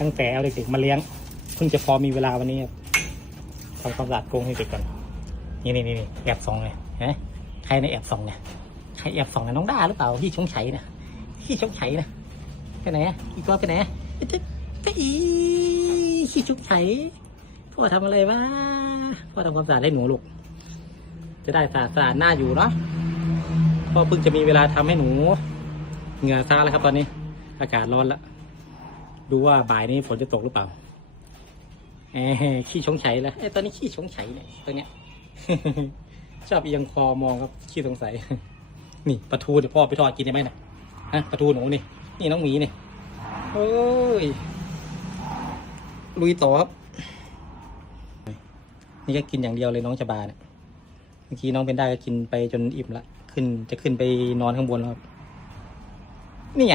ตั้งแต่เอาเด็กๆมาเลี้ยงเพิ่งจะพอมีเวลาวันนี้ครับทำความสะอาดกรงให้เด็กก่อนนี่นี่นี่แอบส่องเลยเห็นไหมใครในแอบส่องเนี่ยใครแอบส่องเนี่ยน้องด้าหรือเปล่าพี่ชงไฉนะพี่ชงไฉนะไปไหนอีกตัวไปไหนอีขี้ชุกไฉพ่อทำอะไรวะพ่อทำความสะอาดให้หนูลูกจะได้สะอาดสะอาดหน้าอยู่เนาะพ่อเพิ่งจะมีเวลาทำให้หนูเหงื่อซาแล้วครับตอนนี้ อากาศร้อนแล้ว ดูว่าบ่ายนี้ฝนจะตกหรือเปล่าแหมขี้ชงไฉแล้วไอ้ตอนนี้ขี้ชงไฉเนี่ยตัวเนี้ย ชอบเอียงคอมองครับขี้สงสัย นี่ปลาทูเดี๋ยวพ่อไปทอดกินได้ไหมนี่ยฮะปลาทูหนูนี่นี่น้องหมีนี่ยโอ้ยลุยต่อครับ นี่ก็กินอย่างเดียวเลยน้องชบาเนี่ยเมื่อกี้น้องเป็นได้ก็กินไปจนอิ่มละขึ้นจะขึ้นไปนอนข้างบนแล้วครับ นี่ไง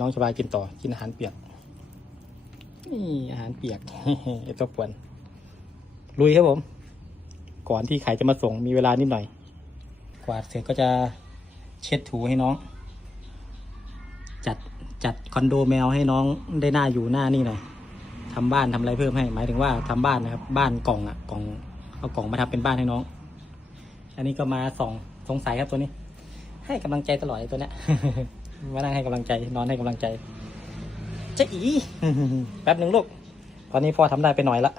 น้องสบายกินต่อกินอาหารเปียกนี่อาหารเปียกไอตัวป่วนลุยครับผม ก่อนที่ไข่จะมาส่งมีเวลานิดหน่อย กวาดเสร็จก็จะเช็ดถูให้น้อง จัดจัดคอนโดแมวให้น้องได้หน้าอยู่หน้านี่หน่อยทำบ้านทำอะไรเพิ่มให้ หมายถึงว่าทำบ้านนะครับ บ้านกล่องอะกล่องเอากล่องมาทำเป็นบ้านให้น้อง อันนี้ก็มาส่องสงสัยครับตัวนี้ ให้กำลังใจตลอดไอ้ตัวเนี้ย มานั่งให้กำลังใจ นอนให้กำลังใจจะอีแป๊บหนึ่งลูก ตอนนี้พ่อทำได้ไปหน่อยละ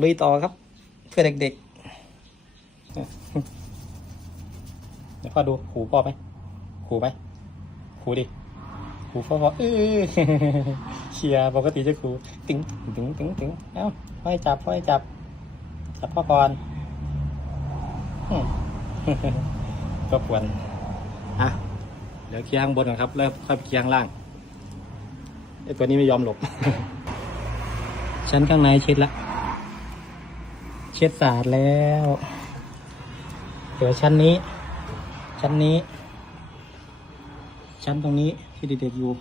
ลุยต่อครับ เพื่อเด็กๆเดี๋ยวพ่อดูหูพ่อไหมหูไหมหูดิหูพ่อพ่อเออเชียร์ปกติจะหูตึงตึงตึงตึงเอ้าพ่อให้จับพ่อให้จับจับพ่อก่อนก็ควรอะ ดี๋ยวเคียห้างบนก่อนครับ แล้วค่อยเคียห้างล่างไอตัวนี้ไม่ยอมหลบ ชั้นข้างในเช็ดละ เช็ดสะอาดแล้วเหลือชั้นนี้ ชั้นนี้ ชั้นตรงนี้ที่เด็กๆอยู่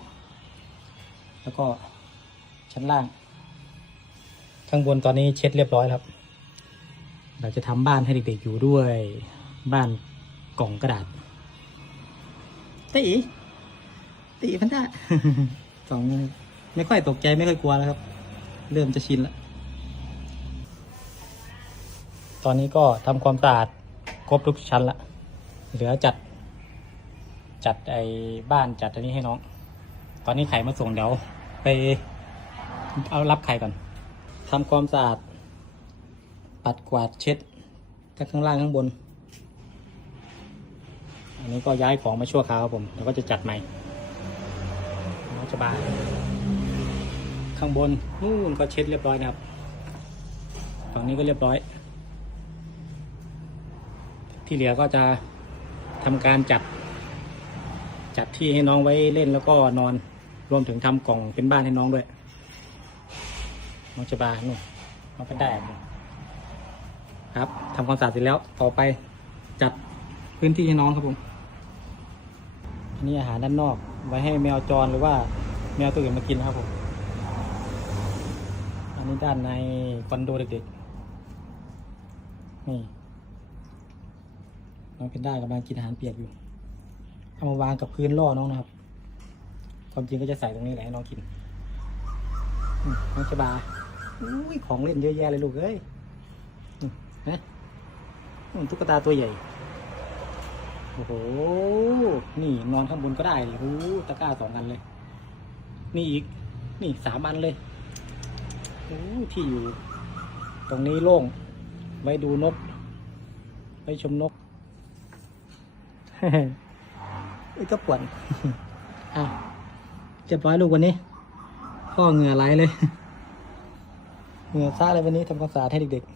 แล้วก็ชั้นล่าง ข้างบนตอนนี้เช็ดเรียบร้อยแล้วครับ เราจะทำบ้านให้เด็กๆอยู่ด้วย บ้านกล่องกระดาษ ตีตีพันธะสองไม่ค่อยตกใจไม่ค่อยกลัวแล้วครับ เริ่มจะชินแล้วตอนนี้ก็ทำความสะอาดครบทุกชั้นละเหลือจัด จัดไอ้บ้านจัดอันนี้ให้น้อง ตอนนี้ไข่มาส่งเดี๋ยวไปเอารับไข่ก่อนทำความสะอาด ปัดกวาดเช็ดทั้งข้างล่างข้างบน อันนี้ก็ย้ายของมาชั่วคราวครับผมแล้วก็จะจัดใหม่น้องสบายข้างบนนู่นก็เช็ดเรียบร้อยนะครับฝั่งนี้ก็เรียบร้อย ที่เหลือก็จะทำการจัด จัดที่ให้น้องไว้เล่นแล้วก็นอนรวมถึงทำกล่องเป็นบ้านให้น้องด้วย น้องสบานู่นน้องไปได้ครับทำความสะอาดเสร็จแล้วต่อไปจัดพื้นที่ให้น้องครับผม อันนี้อาหารด้านนอก ไว้ให้แมวจรหรือว่าแมวตัวอื่นมากินนะครับผม อันนี้ด้านในคอนโดเด็กๆ นี่น้องเพนด้ากำลังกินอาหารเปียกอยู่ เอามาวางกับพื้นล่อน้องนะครับ ความจริงก็จะใส่ตรงนี้แหละให้น้องกิน น้องชบาอุ้ยของเล่นเยอะแยะเลยลูกเอ้ยนะตุ๊กตาตัวใหญ่ โอ้โห นี่นอนข้างบนก็ได้เลยโอ้โหตะกร้าสองอันเลย นี่อีก นี่สามอันเลยโอ้ที่อยู่ ตรงนี้โล่ง ไว้ดูนก ไว้ชมนกไอ้ยก็ปวดอะเรียบร้อยลูกวันนี้พ่อเหงื่อไหลเลย เหงื่อซ่าเลยวันนี้ทำความสะอาดให้เด็กๆ